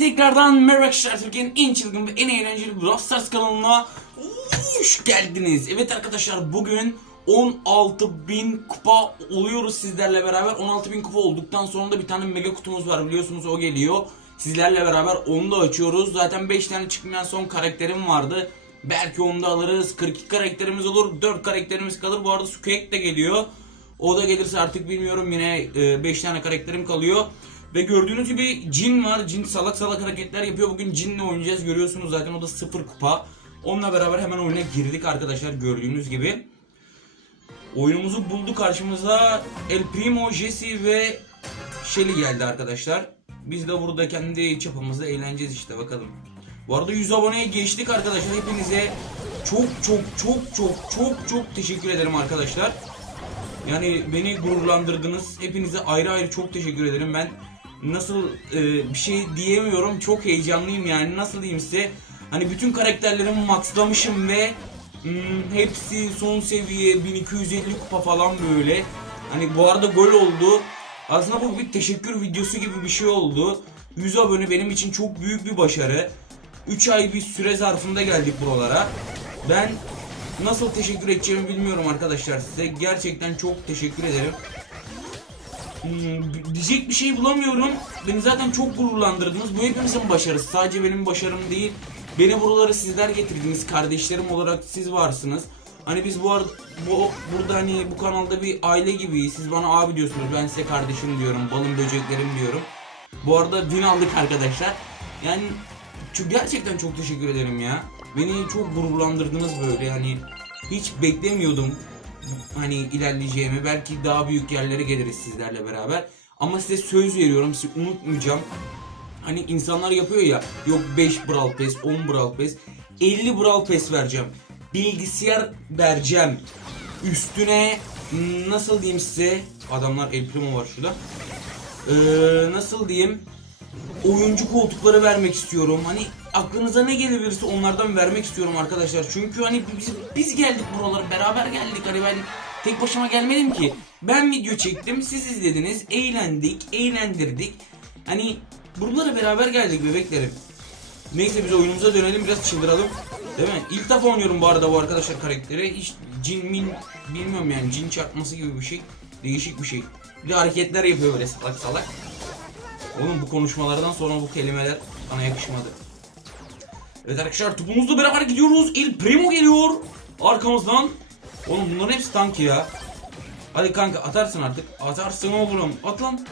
tekrardan merhaba arkadaşlar Türkiye'nin en çılgın ve en eğlenceli Brawl Stars kanalına hoş geldiniz. Evet arkadaşlar bugün 16.000 kupa oluyoruz sizlerle beraber. 16.000 kupa olduktan sonra da bir tane mega kutumuz var biliyorsunuz o geliyor. Sizlerle beraber onu da açıyoruz. Zaten 5 tane çıkmayan son karakterim vardı. Belki onu da alırız. 42 karakterimiz olur. 4 karakterimiz kalır. Bu arada Squeak de geliyor. O da gelirse artık bilmiyorum yine 5 tane karakterim kalıyor. Ve gördüğünüz gibi Jin var. Jin salak salak hareketler yapıyor. Bugün Jin'le oynayacağız. Görüyorsunuz zaten o da 0 kupa. Onunla beraber hemen oyuna girdik arkadaşlar gördüğünüz gibi. Oyunumuzu buldu karşımıza El Primo, Jesse ve Shelly geldi arkadaşlar. Biz de burada kendi çapımızda eğleneceğiz işte bakalım. Bu arada 100 aboneye geçtik arkadaşlar. Hepinize çok çok çok çok çok çok teşekkür ederim arkadaşlar. Yani beni gururlandırdınız. Hepinize ayrı ayrı çok teşekkür ederim. Ben nasıl e, bir şey diyemiyorum. Çok heyecanlıyım yani. Nasıl diyeyim size? Hani bütün karakterlerimi maxlamışım ve hmm, hepsi son seviye 1250 kupa falan böyle. Hani bu arada gol oldu. Aslında bu bir teşekkür videosu gibi bir şey oldu. 100 abone benim için çok büyük bir başarı. 3 ay bir süre zarfında geldik buralara. Ben nasıl teşekkür edeceğimi bilmiyorum arkadaşlar size. Gerçekten çok teşekkür ederim. Hmm, diyecek bir şey bulamıyorum. Beni zaten çok gururlandırdınız. Bu hepimizin başarısı. Sadece benim başarım değil. Beni buralara sizler getirdiniz. Kardeşlerim olarak siz varsınız. Hani biz bu, ar- bu burada hani bu kanalda bir aile gibiyiz. Siz bana abi diyorsunuz. Ben size kardeşim diyorum. Balım böceklerim diyorum. Bu arada dün aldık arkadaşlar. Yani çok, gerçekten çok teşekkür ederim ya. Beni çok gururlandırdınız böyle hani hiç beklemiyordum hani ilerleyeceğimi. Belki daha büyük yerlere geliriz sizlerle beraber. Ama size söz veriyorum sizi unutmayacağım. Hani insanlar yapıyor ya yok 5 Brawl Pass, 10 Brawl Pass, 50 Brawl Pass vereceğim. Bilgisayar vereceğim. Üstüne hmm, nasıl diyeyim size adamlar El Primo var şurada. Ee, nasıl diyeyim oyuncu koltukları vermek istiyorum. Hani aklınıza ne gelebilirse onlardan vermek istiyorum arkadaşlar. Çünkü hani biz, biz geldik buralara beraber geldik. Hani ben tek başıma gelmedim ki. Ben video çektim, siz izlediniz, eğlendik, eğlendirdik. Hani buralara beraber geldik bebeklerim. Neyse biz oyunumuza dönelim biraz çıldıralım. Değil mi? İlk defa oynuyorum bu arada bu arkadaşlar karakteri. Hiç cin min bilmiyorum yani cin çarpması gibi bir şey. Değişik bir şey. Bir de hareketler yapıyor böyle salak salak. Oğlum bu konuşmalardan sonra bu kelimeler bana yakışmadı. Evet arkadaşlar topumuzla beraber gidiyoruz. El Primo geliyor. Arkamızdan. Oğlum bunların hepsi tank ya. Hadi kanka atarsın artık. Atarsın oğlum. At lan.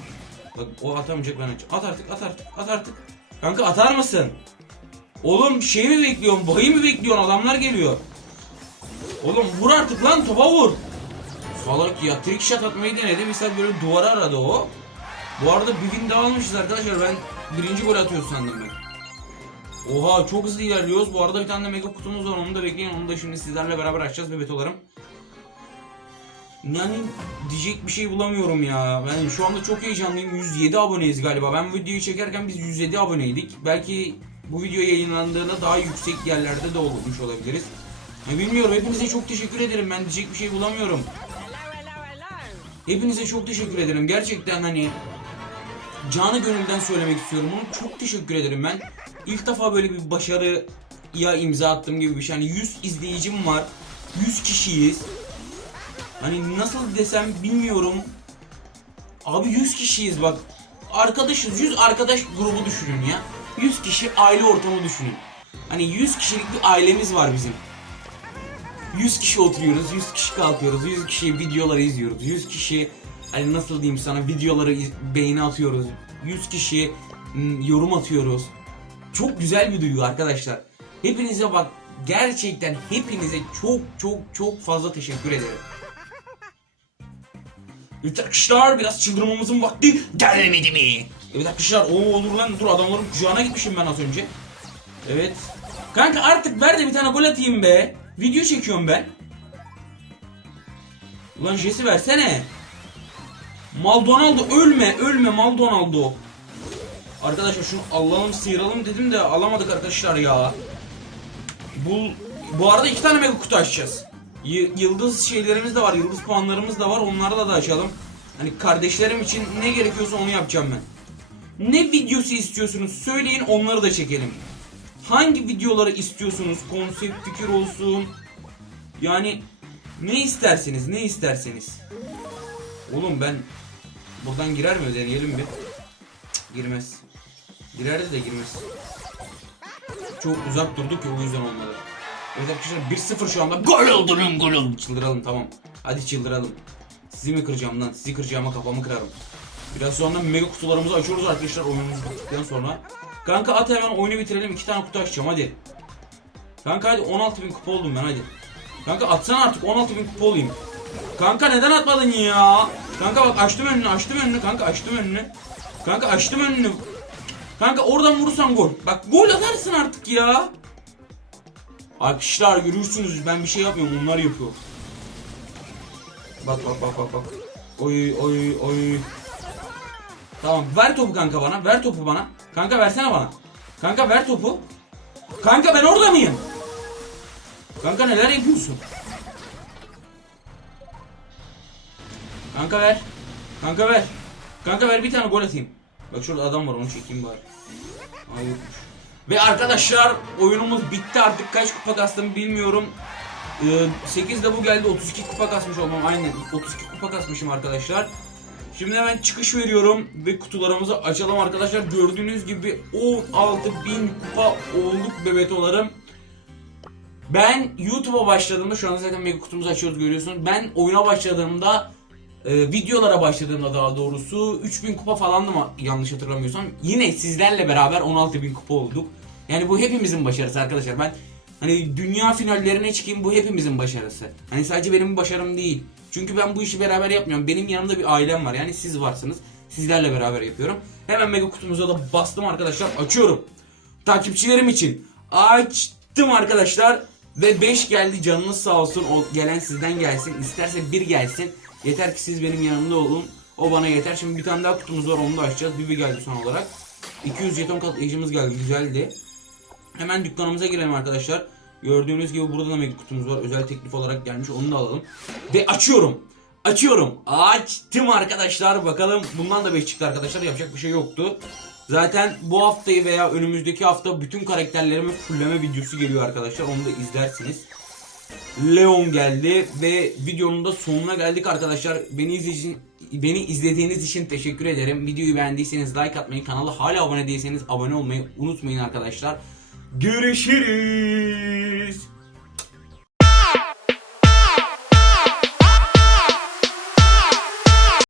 Bak o atamayacak ben atacağım. At artık at artık at artık. Kanka atar mısın? Oğlum şey mi bekliyorsun? Bayı mı bekliyorsun? Adamlar geliyor. Oğlum vur artık lan topa vur. Salak ya trick shot atmayı denedi. Mesela böyle duvara aradı o. Bu arada bir win daha almışız arkadaşlar. Ben birinci gol atıyoruz sandım ben. Oha çok hızlı ilerliyoruz. Bu arada bir tane de mega kutumuz var. Onu da bekleyin. Onu da şimdi sizlerle beraber açacağız bebetolarım. Yani diyecek bir şey bulamıyorum ya. Ben şu anda çok heyecanlıyım. 107 aboneyiz galiba. Ben videoyu çekerken biz 107 aboneydik. Belki bu video yayınlandığında daha yüksek yerlerde de olmuş olabiliriz. Ya bilmiyorum. Hepinize çok teşekkür ederim. Ben diyecek bir şey bulamıyorum. Hepinize çok teşekkür ederim. Gerçekten hani canı gönülden söylemek istiyorum. Bunu çok teşekkür ederim ben. İlk defa böyle bir başarıya imza attığım gibi bir şey. Hani 100 izleyicim var. 100 kişiyiz. Hani nasıl desem bilmiyorum. Abi 100 kişiyiz bak. Arkadaşız. 100 arkadaş grubu düşünün ya. 100 kişi aile ortamı düşünün. Hani 100 kişilik bir ailemiz var bizim. 100 kişi oturuyoruz, 100 kişi kalkıyoruz, 100 kişi videoları izliyoruz, 100 kişi hani nasıl diyeyim sana videoları beğeni atıyoruz, 100 kişi yorum atıyoruz. Çok güzel bir duygu arkadaşlar. Hepinize bak gerçekten hepinize çok çok çok fazla teşekkür ederim. Evet arkadaşlar biraz çıldırmamızın vakti gelmedi mi? Evet arkadaşlar o olur lan dur adamların kucağına gitmişim ben az önce. Evet. Kanka artık ver de bir tane gol atayım be. Video çekiyorum ben. Ulan Jesse versene. Maldonado ölme ölme Maldonado. Arkadaşlar şunu alalım sıyıralım dedim de alamadık arkadaşlar ya. Bu bu arada iki tane mega kutu açacağız. Y- yıldız şeylerimiz de var, yıldız puanlarımız da var. Onlarla da açalım. Hani kardeşlerim için ne gerekiyorsa onu yapacağım ben. Ne videosu istiyorsunuz söyleyin onları da çekelim. Hangi videoları istiyorsunuz? Konsept fikir olsun. Yani ne isterseniz ne isterseniz. Oğlum ben buradan girer mi deneyelim bir. Girmez. Girerdi de girmez. Çok uzak durduk ya o yüzden olmadı. Evet arkadaşlar 1-0 şu anda. Gol oldu gol oldu. Çıldıralım tamam. Hadi çıldıralım. Sizi mi kıracağım lan? Sizi kıracağıma kafamı kırarım. Biraz sonra mega kutularımızı açıyoruz arkadaşlar oyunumuzu bittikten sonra. Kanka at hemen oyunu bitirelim. iki tane kutu açacağım hadi. Kanka hadi 16.000 kupa oldum ben hadi. Kanka atsana artık 16.000 kupa olayım. Kanka neden atmadın ya? Kanka bak açtım önünü açtım önünü kanka açtım önünü. Kanka açtım önünü. Kanka oradan vurursan gol. Bak gol atarsın artık ya. Arkadaşlar görürsünüz ben bir şey yapmıyorum onlar yapıyor. Bak bak bak bak bak. Oy oy oy. Tamam ver topu kanka bana. Ver topu bana. Kanka versene bana. Kanka ver topu. Kanka ben orada mıyım? Kanka neler yapıyorsun? Kanka ver. Kanka ver. Kanka ver bir tane gol atayım. Bak şurada adam var onu çekeyim bari. Ay. Ve arkadaşlar oyunumuz bitti artık kaç kupa kastım bilmiyorum. Ee, 8 de bu geldi 32 kupa kasmış olmam aynen 32 kupa kasmışım arkadaşlar. Şimdi hemen çıkış veriyorum ve kutularımızı açalım arkadaşlar. Gördüğünüz gibi 16.000 kupa olduk bebetolarım. Ben YouTube'a başladığımda şu anda zaten mega kutumuzu açıyoruz görüyorsunuz. Ben oyuna başladığımda e, videolara başladığımda daha doğrusu 3000 kupa falandı mı yanlış hatırlamıyorsam. Yine sizlerle beraber 16000 kupa olduk. Yani bu hepimizin başarısı arkadaşlar. Ben hani dünya finallerine çıkayım bu hepimizin başarısı. Hani sadece benim başarım değil. Çünkü ben bu işi beraber yapmıyorum. Benim yanımda bir ailem var. Yani siz varsınız. Sizlerle beraber yapıyorum. Hemen mega kutumuza da bastım arkadaşlar. Açıyorum. Takipçilerim için açtım arkadaşlar. Ve 5 geldi canınız sağ olsun. O gelen sizden gelsin. İsterse 1 gelsin. Yeter ki siz benim yanımda olun. O bana yeter. Şimdi bir tane daha kutumuz var onu da açacağız. Bibi geldi son olarak. 200 jeton katlayıcımız geldi. Güzeldi. Hemen dükkanımıza girelim arkadaşlar. Gördüğünüz gibi burada da mega kutumuz var. Özel teklif olarak gelmiş. Onu da alalım. Ve açıyorum. Açıyorum. Açtım arkadaşlar. Bakalım bundan da 5 çıktı arkadaşlar. Yapacak bir şey yoktu. Zaten bu haftayı veya önümüzdeki hafta bütün karakterlerimi fulleme videosu geliyor arkadaşlar. Onu da izlersiniz. Leon geldi ve videonun da sonuna geldik arkadaşlar. Beni izleyicin beni izlediğiniz için teşekkür ederim. Videoyu beğendiyseniz like atmayı, kanala hala abone değilseniz abone olmayı unutmayın arkadaşlar. Görüşürüz.